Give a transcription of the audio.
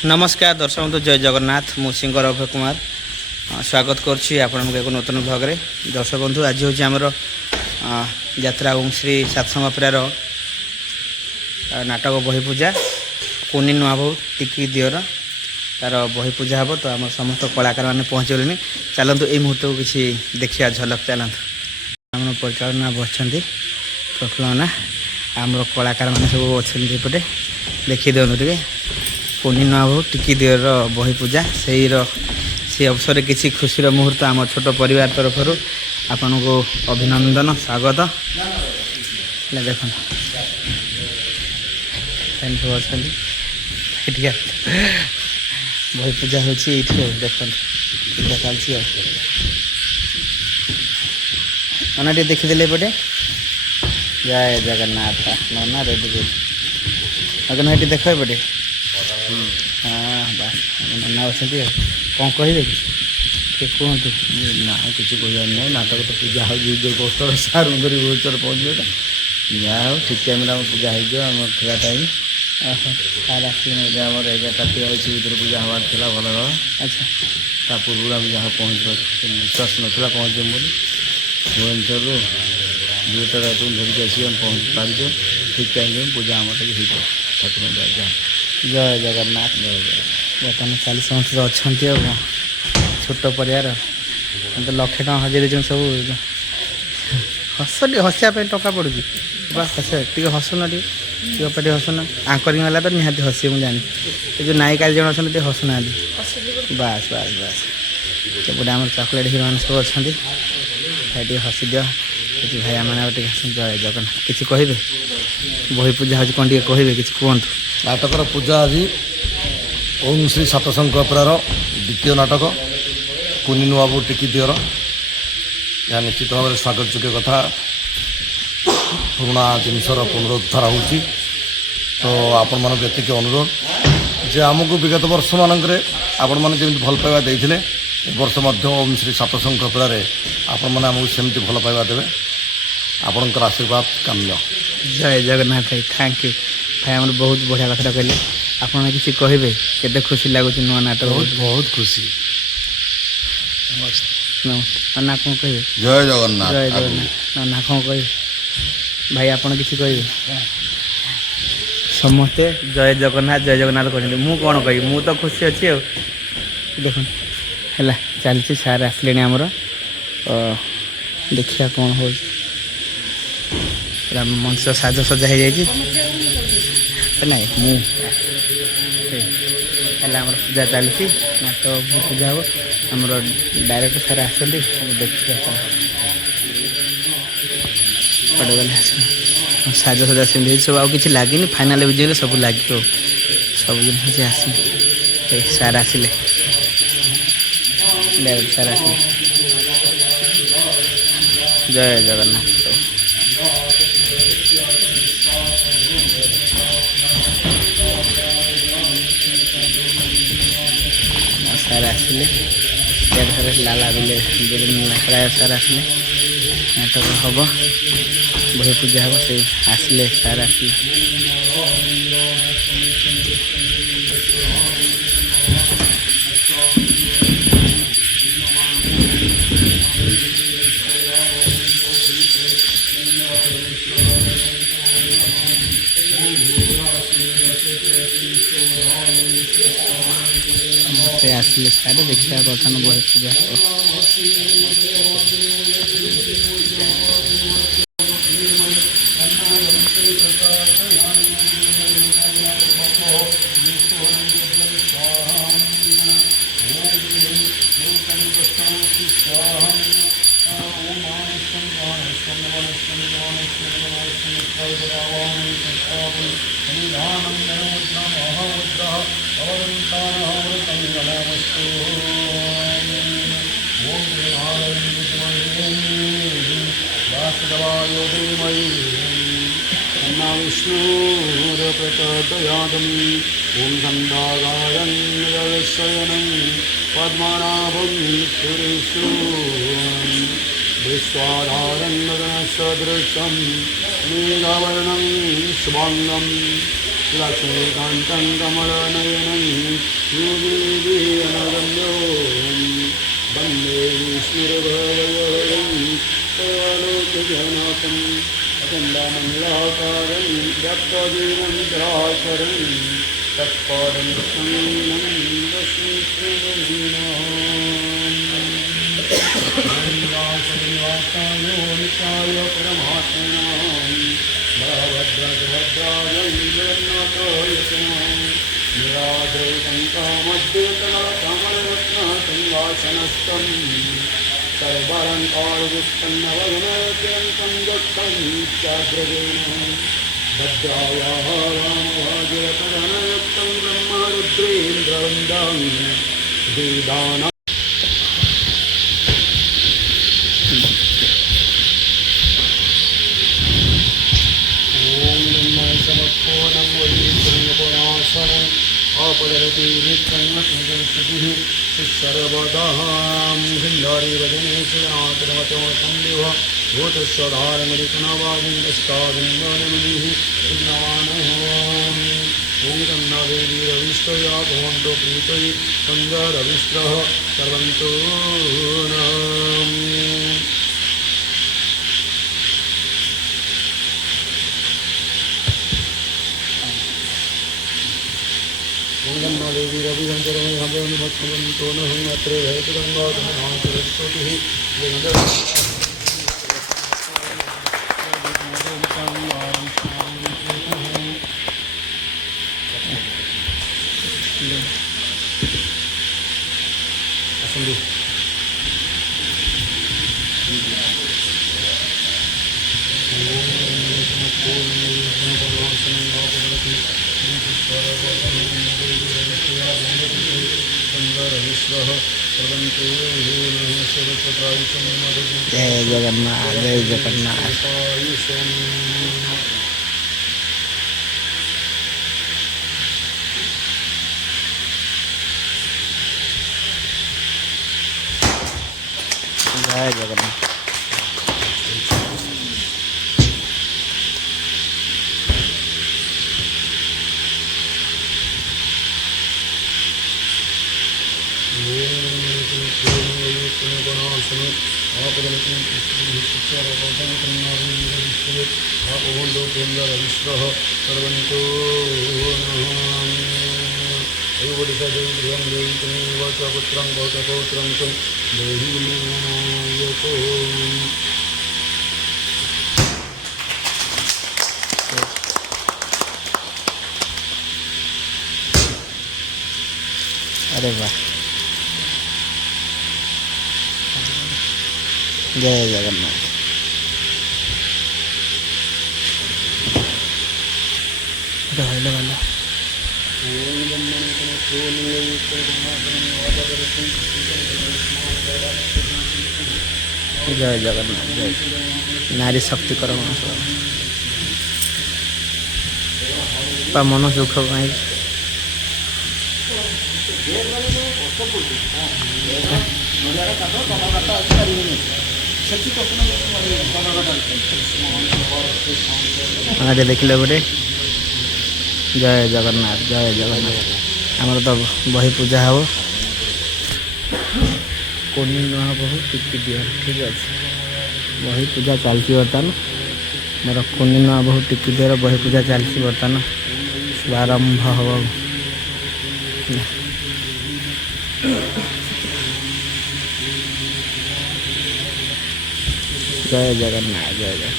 नमस्कार दर्शक बंधु जय जगन्नाथ मु सिंगर अभय कुमार स्वागत करुच्ची आपण एक नूतन भाग में दर्शक बंधु आज हूँ आमर यात्रा ओम श्री सत्संग अपेरार नाटक बही पूजा कुनी नुआ बहु टिकी दियर तार बही पूजा हम तो आम समस्त कलाकार मैंने पहुँच गले चलतु ये मुहूर्त को किसी देखा झलक चलतु आम परिचालना बसंत प्रफुल्लना आम कलाकार मैंने सब अच्छे देखी दिखाँ टे कुनी नुआ बहु टिकी दियर बही पूजा से अवसर किसी खुशी मुहूर्त आम छोट परिवार तरफ आपण को अभिनंदन स्वागत देख बही पूजा हो देख पूजा चलती नना टे देखीदे पटे जय जगन्नाथ नना रेडी अगर ये देख पटे हाँ बस नना अच्छा कौन कहे कि कहतु ना किसी कह ना नाटक तो पूजा हो पोस्टर सार धरी भुवनेश्वर पहुँचे जहाँ हो ठीक टाइम पूजा हो थिला टाइम सार आम 11टा भर पूजा हबार था भल भल अच्छा ता पूर्व आम जहाँ पहुँच विश्वास नाला पहुँचे बोली भुवनेश्वर 2टा रात धरिक आस पहुँच पारिज ठीक टाइम पूजा आम ठाकुर जय जगन्नाथ जय बर्तमान 40 समस्त अच्छा छोट परिवार तो लक्षे टाँग हजारे सब हस हसियापी टका पड़ू हस टे हसुना टे हसुना आंकरिंग वाला तो निहाती हसी मुझे जानी जो नायिका जन अच्छा हसुना बास बास बास सेपटे आम चॉकलेट हिरो मैंने सब अच्छा भाई हसी दियो भाई आम जय जगन्नाथ किसी कहे बही पूजा हो कौन टे कहे कि कहतु नाटकर पूजा आज ओम श्री सतसंग अपेरार द्वितीय नाटक कुनी नुआ बहु टिकी दियर यह निश्चित भाव में स्वागत योग्य कथा पुराणा जिनसर पुनरुद्धार हो तो आपण मानक एतिक अनुरोध जे आमको विगत वर्ष मानक आपण मैंने जमी भल पाइबा देते वर्ष ओम श्री सतसंग अपेरार आपण मैंने आमको सेमती भल पाइबा देवे आपणकर आशीर्वाद काम्य जय जगन्नाथ भाई थैंक यू भाई आम बहुत बढ़िया कथा कहले आप किसी कहे केते खुशी लगुच नुआ नाटक बहुत बहुत खुशी ना कौन कहे जय जगन्नाथ जय जगन्नाथ ना कौन कहे भाई आप किसी कहे समस्ते जय जगन्नाथ कहते मु कौन कही मु तो खुशी अच्छी देख है चलती सार आसले आमर देखिया कौन हो मंच साज सजा हो जाए ना मुझे पूजा चलती नाटक पूजा हम आमर डायरेक्टर सार आसते देखिए पड़े गले साज सजा से सब आउ कि लगे फाइनाल विजय सब लगे सब जिन आस सार आसिले डायरेक्टर सार आसिले जय जगन्नाथ सार आसिले सार लाला बिले नाखड़ा सार आसिले नाटक हम बही पूजा हम से आसिले सार आसिले आसिले सार देखा बर्तमान बही पूजा विष्णुरप्रचोदयादम् ॐ गन्धागारं शयनं पद्मनाभं सुरेशं विश्वाधारं गगनसदृशं मेघवर्णं शुभाङ्गं लक्ष्मीकान्तं कमलनयनं योगीभिरनगम्यो वन्दे विष्णुर्भवयोगं सर्वलोकजनकं अखण्डमण्डलाकारं व्याप्तदीनं चराचरं तत्पदं संगं तस्मै श्रीवासाय नित्याय परमात्मनां भद्राय जगन्नाथाय निराद्रैतं कामद्वेतकमलरत्नसंवासनस्थं सर्वालङ्कारयुक्तं दत्तं चाग्रजेन भद्रायाः रामभागीरथधनयुक्तं ब्रह्मरुद्रेन्द्रवन्दं वेदानां अपदरति नित्यन्नस्मृतिः सर्वदां हिन्दारि वदने श्रीनाथमतो सन्देह भूतस्वधारमरिकनवादिन्दस्ताविन्दनमुनिः ॐ तन्नवेदिरविष्टया भवन्तो प्रीतै सञ्जरविष्टः सर्वन्तो देवी रविशंकरमय हमें तो न अत्र जय जगन्नाथ जय जगन्नाथ। जय जगन्नाथ। अरे वाह जय जगन्नाथ। हेलो हेलो जय जगन्नाथ जय नारी शक्तिकरण मन सुख पाई आगे देखिले गोटे जय जगन्नाथ जय जगन्नाथ। आमर तो बही पूजा हम कोनी नुआ बहुत टिकी दिया ठीक अच्छे बही पूजा चलती बर्तमान मोर कोनी नुआ बहुत टिकी दिया बही पूजा चलती बर्तमान शुभारंभ हम जय जगन्नाथ जय जय।